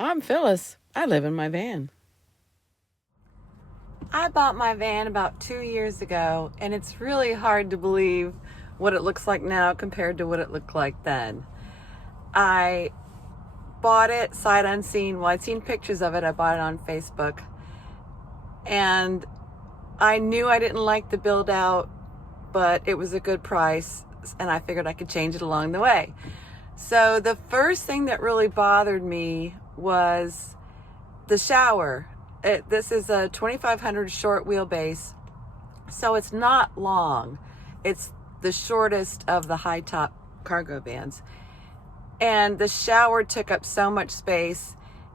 I'm Phyllis. I live in my van. I bought my van about 2 years ago, and it's really hard to believe what it looks like now compared to what it looked like then. I bought it sight unseen. Well, I'd seen pictures of it. I bought it on Facebook. And I knew I didn't like the build out, but it was a good price, and I figured I could change it along the way. So the first thing that really bothered me was the shower. This is a 2500 short wheelbase, so it's not long. It's the shortest of the high top cargo vans. And the shower took up so much space.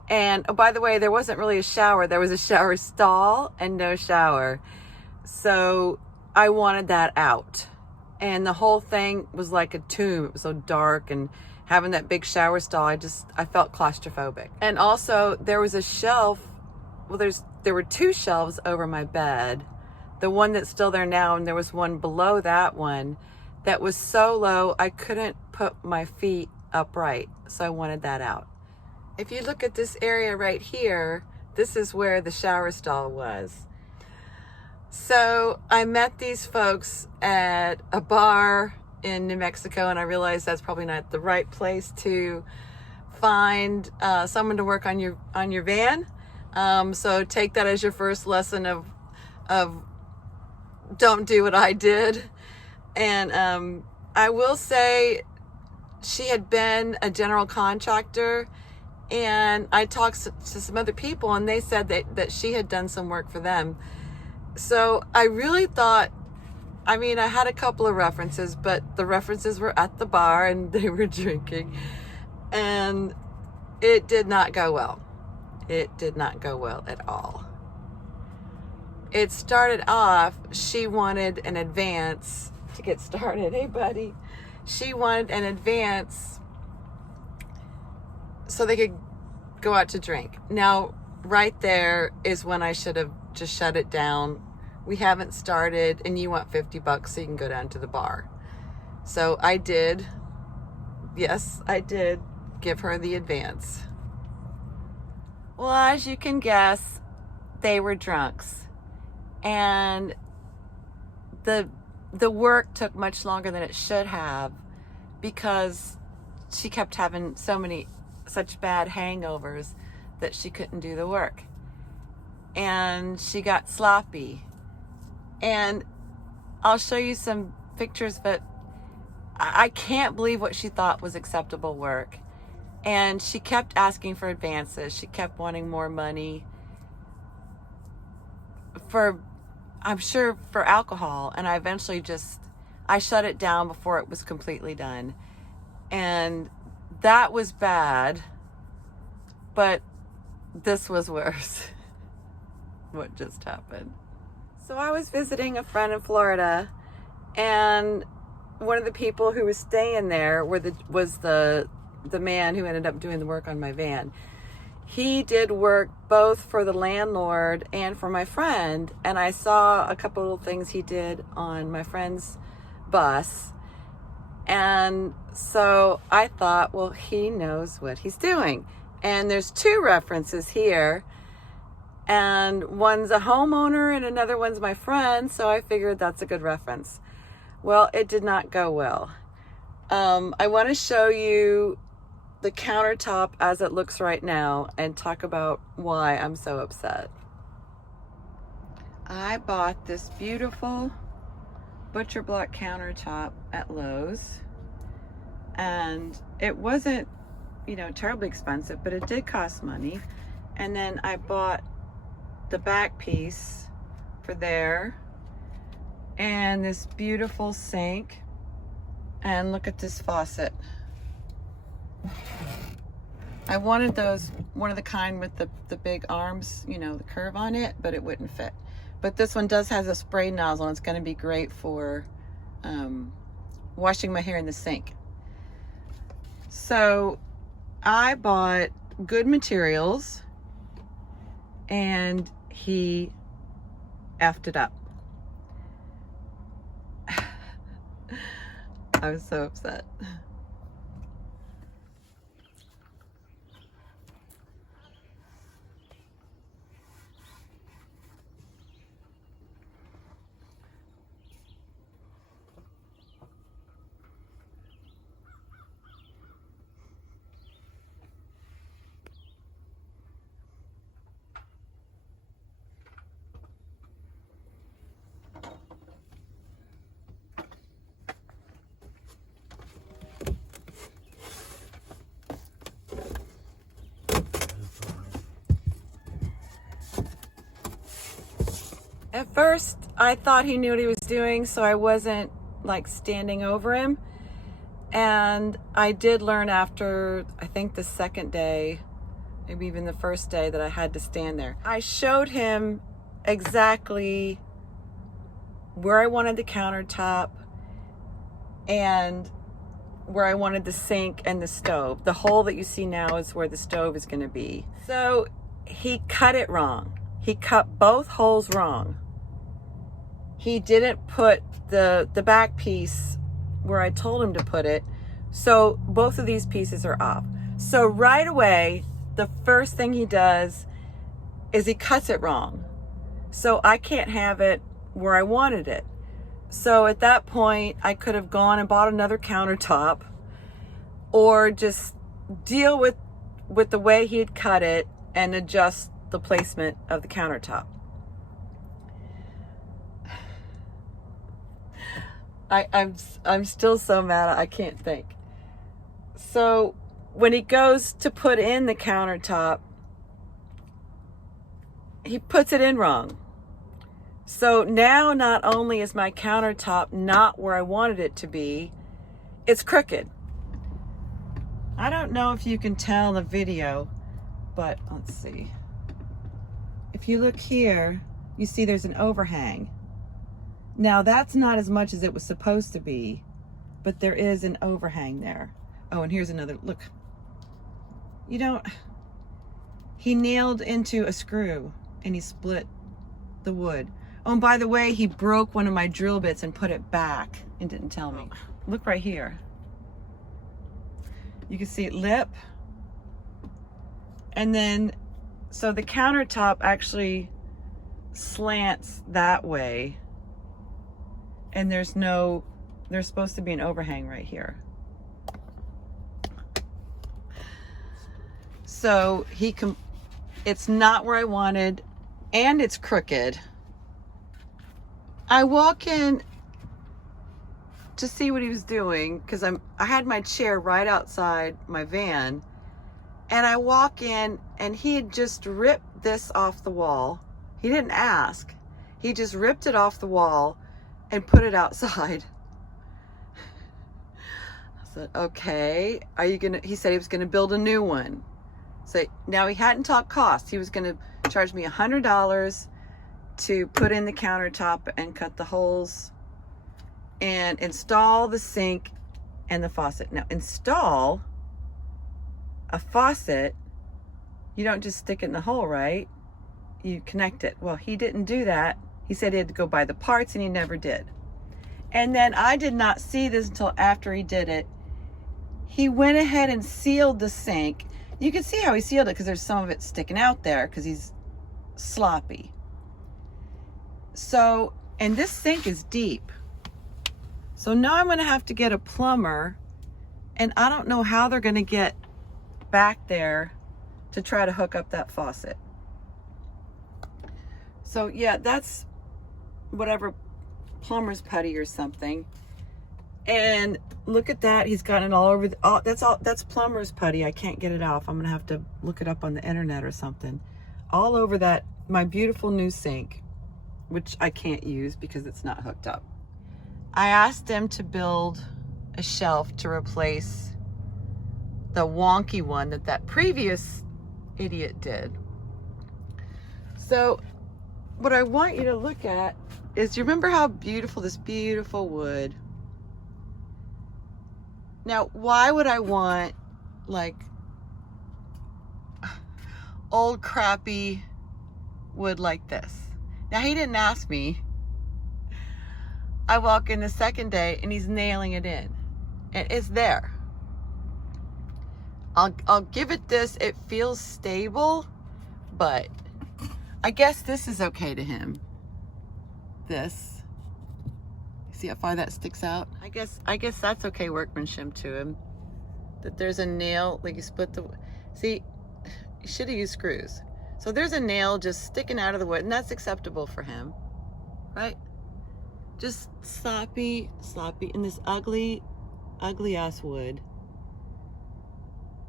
And oh, by the way, there wasn't really a shower. There was a shower stall and no shower. So I wanted that out. And the whole thing was like a tomb. It was so dark, and having that big shower stall, I felt claustrophobic. And also there was a shelf. Well, there were two shelves over my bed. The one that's still there now, and there was one below that one that was so low I couldn't put my feet upright. So I wanted that out. If you look at this area right here, this is where the shower stall was. So I met these folks at a bar in New Mexico, and I realized that's probably not the right place to find someone to work on your van. So take that as your first lesson of don't do what I did. And I will say, she had been a general contractor, and I talked to some other people, and they said that she had done some work for them. So I really thought, I had a couple of references, but the references were at the bar and they were drinking, and it did not go well. It did not go well at all. It started off, she wanted an advance to get started. Hey, buddy. She wanted an advance so they could go out to drink. Now, right there is when I should have just shut it down. We haven't started, and you want $50 so you can go down to the bar. So I did. Yes, I did give her the advance. Well, as you can guess, they were drunks. And the work took much longer than it should have, because she kept having such bad hangovers that she couldn't do the work. And she got sloppy. And I'll show you some pictures, but I can't believe what she thought was acceptable work. And she kept asking for advances. She kept wanting more money I'm sure for alcohol. And I eventually I shut it down before it was completely done. And that was bad, but this was worse. What just happened? So I was visiting a friend in Florida, and one of the people who was staying there was the man who ended up doing the work on my van. He did work both for the landlord and for my friend, and I saw a couple of things he did on my friend's bus. And so I thought, well, he knows what he's doing. And there's two references here, and one's a homeowner and another one's my friend, so I figured that's a good reference. Well, it did not go well. I want to show you the countertop as it looks right now and talk about why I'm so upset. I bought this beautiful butcher block countertop at Lowe's, and it wasn't, terribly expensive, but it did cost money. And then I bought the back piece for there, and this beautiful sink, and look at this faucet. I wanted one of the kind with the big arms, the curve on it, but it wouldn't fit. But this one does have a spray nozzle, and it's going to be great for washing my hair in the sink. So I bought good materials, and he effed it up. I was so upset. At first, I thought he knew what he was doing, so I wasn't like standing over him. And I did learn after, I think the second day, maybe even the first day, that I had to stand there. I showed him exactly where I wanted the countertop and where I wanted the sink and the stove. The hole that you see now is where the stove is going to be. So he cut it wrong. He cut both holes wrong. He didn't put the back piece where I told him to put it. So both of these pieces are off. So right away, the first thing he does is he cuts it wrong. So I can't have it where I wanted it. So at that point, I could have gone and bought another countertop or just deal with the way he had cut it and adjust the placement of the countertop. I'm still so mad, I can't think. So when he goes to put in the countertop, he puts it in wrong. So now not only is my countertop not where I wanted it to be, it's crooked. I don't know if you can tell in the video, but let's see. If you look here, you see there's an overhang. Now that's not as much as it was supposed to be, but there is an overhang there. Oh, and here's another, look. He nailed into a screw and he split the wood. Oh, and by the way, he broke one of my drill bits and put it back and didn't tell me. Look right here. You can see lip. And then, so the countertop actually slants that way. And there's supposed to be an overhang right here. So it's not where I wanted, and it's crooked. I walk in to see what he was doing because I had my chair right outside my van, and I walk in and he had just ripped this off the wall. He didn't ask. He just ripped it off the wall and put it outside. I said, okay, he said he was gonna build a new one. So now he hadn't talked cost. He was gonna charge me $100 to put in the countertop and cut the holes and install the sink and the faucet. Now install a faucet, you don't just stick it in the hole, right? You connect it. Well, he didn't do that. He said he had to go buy the parts and he never did. And then I did not see this until after he did it. He went ahead and sealed the sink. You can see how he sealed it because there's some of it sticking out there because he's sloppy. So, and this sink is deep. So now I'm gonna have to get a plumber, and I don't know how they're gonna get back there to try to hook up that faucet. So yeah, that's whatever, plumber's putty or something. And look at that, he's gotten it all over that's plumber's putty. I can't get it off. I'm gonna have to look it up on the internet or something. All over that, my beautiful new sink, which I can't use because it's not hooked up. I asked him to build a shelf to replace the wonky one that previous idiot did. So what I want you to look at is, you remember how beautiful this beautiful wood? Now, why would I want like old crappy wood like this? Now, he didn't ask me. I walk in the second day and he's nailing it in, and it's there. I'll give it this. It feels stable, but I guess this is okay to him. This. See how far that sticks out? I guess that's okay workmanship to him. That there's a nail, like you split the, see, you should have used screws. So there's a nail just sticking out of the wood, and that's acceptable for him, right? Just sloppy, in this ugly ass wood.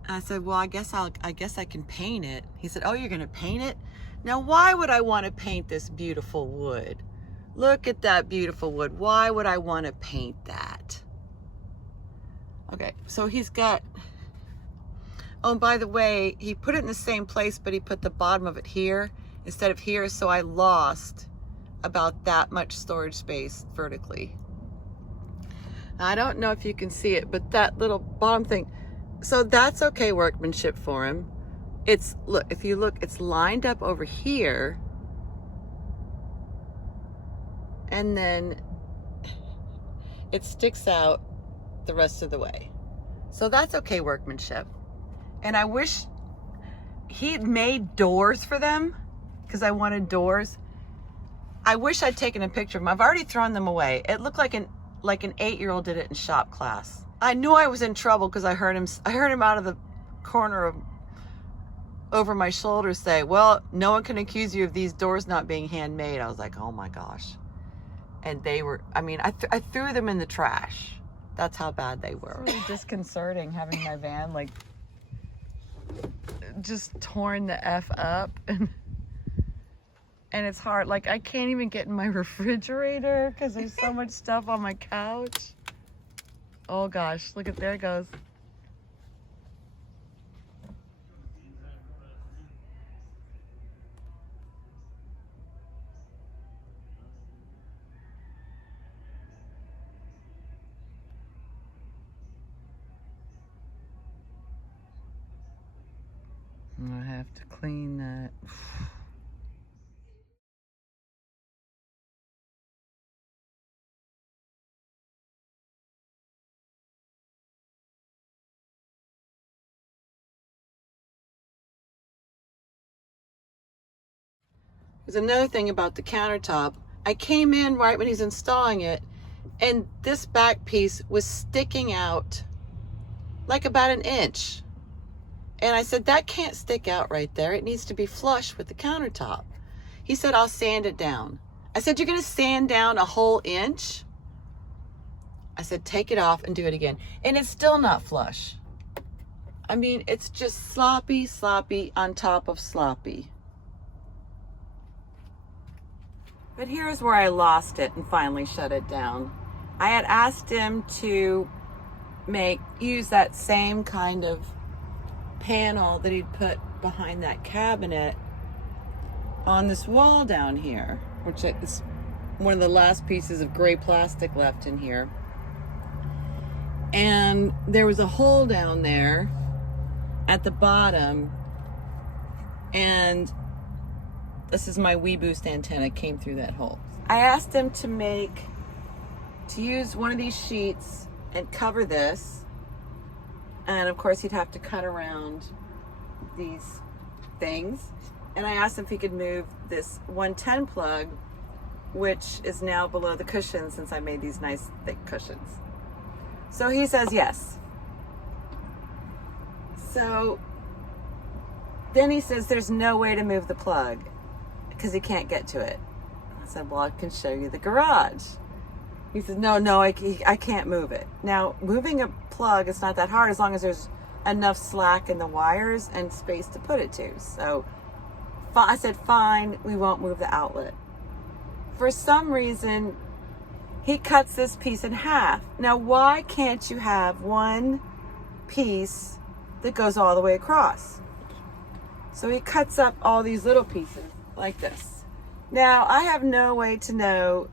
And I said, well, I guess I can paint it. He said, oh, you're gonna paint it? Now, why would I want to paint this beautiful wood? Look at that beautiful wood. Why would I want to paint that? Okay, so he's got, oh, and by the way, he put it in the same place, but he put the bottom of it here instead of here, so I lost about that much storage space vertically. I don't know if you can see it, but that little bottom thing, so that's okay workmanship for him. It's, look, if you look, it's lined up over here, and then it sticks out the rest of the way. So that's okay workmanship. And I wish he made doors for them, because I wanted doors. I wish I'd taken a picture of them. I've already thrown them away. It looked like an 8-year-old did it in shop class. I knew I was in trouble because I heard him out of the corner of over my shoulder say, well, no one can accuse you of these doors not being handmade. I was like, oh my gosh. And they were, I mean, I threw them in the trash. That's how bad they were. It's really disconcerting having my van like just torn the F up. And it's hard. Like, I can't even get in my refrigerator because there's so much stuff on my couch. Oh gosh, look at, there it goes. I have to clean that. There's another thing about the countertop. I came in right when he's installing it, and this back piece was sticking out like about an inch. And I said, that can't stick out right there. It needs to be flush with the countertop. He said, I'll sand it down. I said, you're going to sand down a whole inch? I said, take it off and do it again. And it's still not flush. I mean, it's just sloppy, sloppy on top of sloppy. But here's where I lost it and finally shut it down. I had asked him to use that same kind of panel that he'd put behind that cabinet on this wall down here, which is one of the last pieces of gray plastic left in here. And there was a hole down there at the bottom, and this is my WeBoost antenna came through that hole. I asked him to use one of these sheets and cover this. And of course he'd have to cut around these things. And I asked him if he could move this 110 plug, which is now below the cushion since I made these nice thick cushions. So he says yes. So then he says there's no way to move the plug because he can't get to it. I said, well, I can show you the garage. He says, no, I can't move it. Now, moving a plug is not that hard as long as there's enough slack in the wires and space to put it to. So I said, fine, we won't move the outlet. For some reason, he cuts this piece in half. Now, why can't you have one piece that goes all the way across? So he cuts up all these little pieces like this. Now, I have no way to know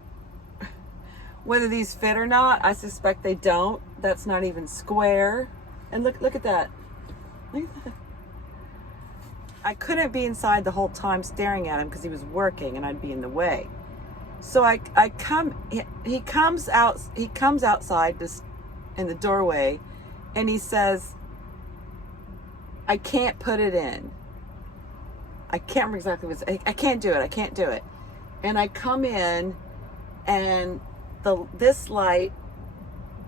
whether these fit or not. I suspect they don't. That's not even square. And look at that. Look at that. I couldn't be inside the whole time staring at him because he was working and I'd be in the way. So he comes outside this in the doorway and he says, I can't put it in. I can't remember exactly what it was. I can't do it. And I come in and this light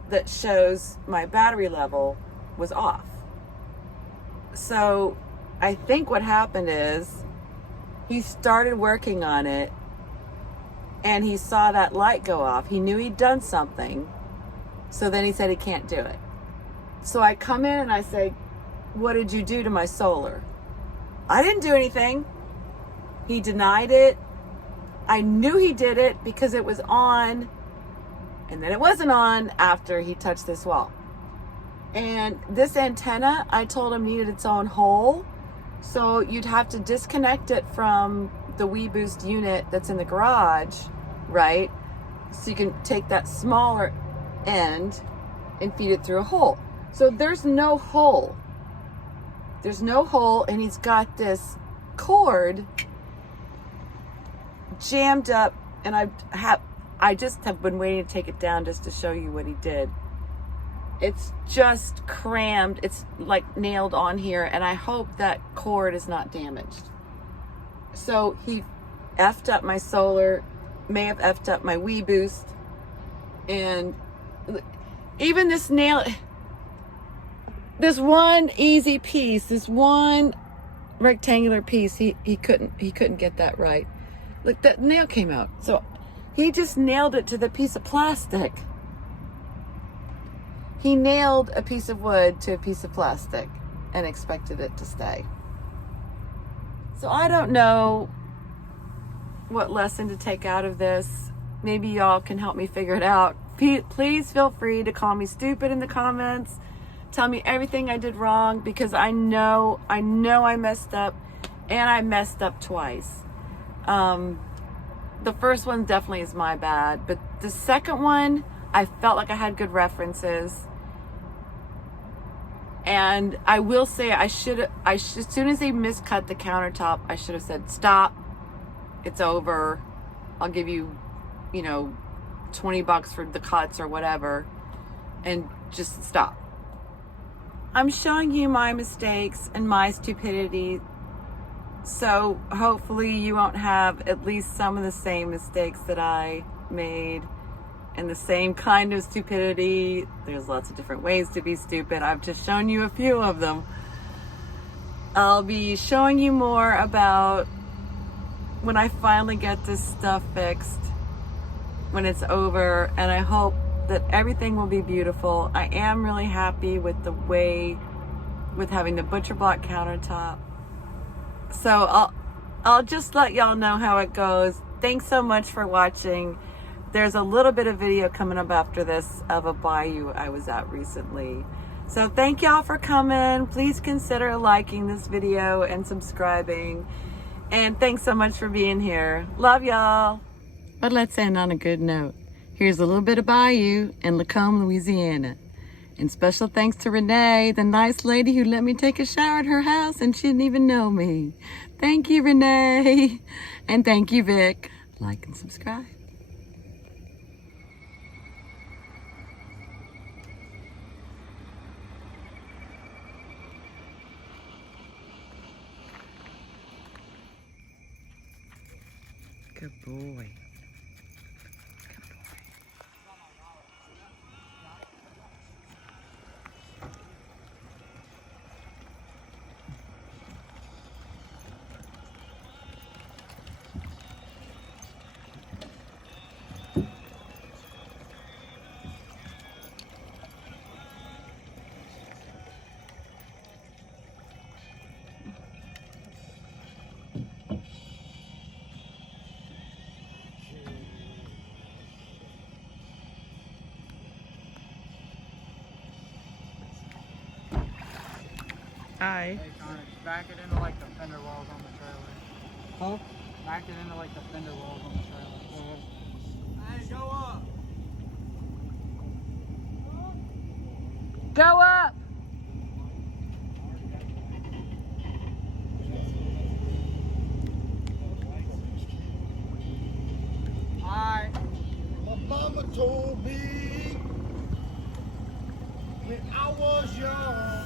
that shows my battery level was off. So I think what happened is he started working on it and he saw that light go off. He knew he'd done something. So then he said he can't do it. So I come in and I say, what did you do to my solar? I didn't do anything. He denied it. I knew he did it because it was on, and then it wasn't on after he touched this wall. And this antenna, I told him, needed its own hole. So you'd have to disconnect it from the WeBoost unit that's in the garage, right? So you can take that smaller end and feed it through a hole. So there's no hole. There's no hole, and he's got this cord jammed up, and I just have been waiting to take it down just to show you what he did. It's just crammed. It's like nailed on here, and I hope that cord is not damaged. So he effed up my solar, may have effed up my WeBoost, and even this nail, this one easy piece, this one rectangular piece, he couldn't get that right. Look, that nail came out. So he just nailed it to the piece of plastic. He nailed a piece of wood to a piece of plastic and expected it to stay. So I don't know what lesson to take out of this.Maybe y'all can help me figure it out. Please feel free to call me stupid in the comments. Tell me everything I did wrong, because I know I messed up, and I messed up twice. The first one definitely is my bad, but the second one, I felt like I had good references. And I will say, as soon as they miscut the countertop, I should have said, stop, it's over. I'll give you, $20 for the cuts or whatever, and just stop. I'm showing you my mistakes and my stupidity, so hopefully you won't have at least some of the same mistakes that I made, and the same kind of stupidity. There's lots of different ways to be stupid. I've just shown you a few of them. I'll be showing you more about when I finally get this stuff fixed, when it's over, and I hope that everything will be beautiful. I am really happy with with having the butcher block countertop. So I'll just let y'all know how it goes. Thanks so much for watching. There's a little bit of video coming up after this of a bayou I was at recently. So thank y'all for coming. Please consider liking this video and subscribing. And thanks so much for being here. Love y'all. But let's end on a good note. Here's a little bit of bayou in Lacombe, Louisiana. And special thanks to Renee, the nice lady who let me take a shower at her house and she didn't even know me. Thank you, Renee. And thank you, Vic. Like and subscribe. Good boy. Hi. Hey, Connor, back it into like the fender walls on the trailer. Huh? Back it into like the fender walls on the trailer. Hey, go up. Go up. Hi. My mama told me when I was young.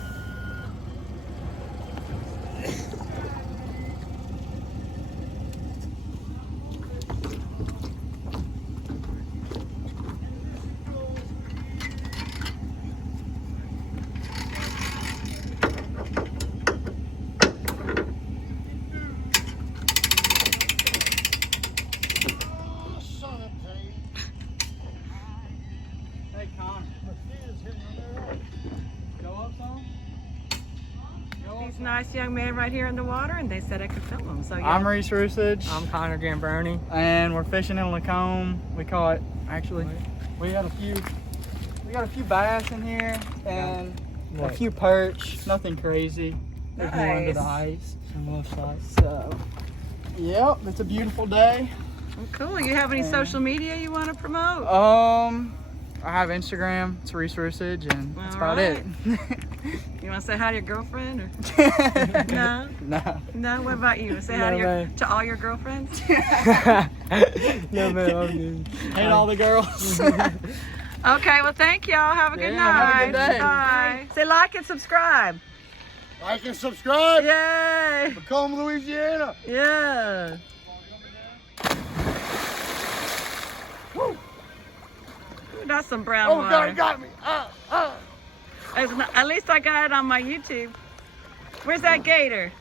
Hey, Connor. Go up some. nice young man right here in the water, and they said I could film him. So yeah. I'm Reese Rusage. I'm Connor Gamberni. And we're fishing in Lacombe. We caught, actually, we got a few bass in here and a few perch. Nothing crazy. There's more under the ice. Some little shots. So, yep, it's a beautiful day. Well, cool. You have any social media you want to promote? I have Instagram. It's Reese Rusage, and that's All about right. it. You want to say hi to your girlfriend? Or? No? No. No? What about you? Say hi to all your girlfriends? No, man, I'm good. Hate all the girls. Okay, well, thank y'all. Have a good Yeah, night. have a good day. Bye. Say like and subscribe. Like and subscribe. Yay. Become Louisiana. Yeah. Woo. That's some brown Oh, water. God, got me. At least I got it on my YouTube. Where's that gator?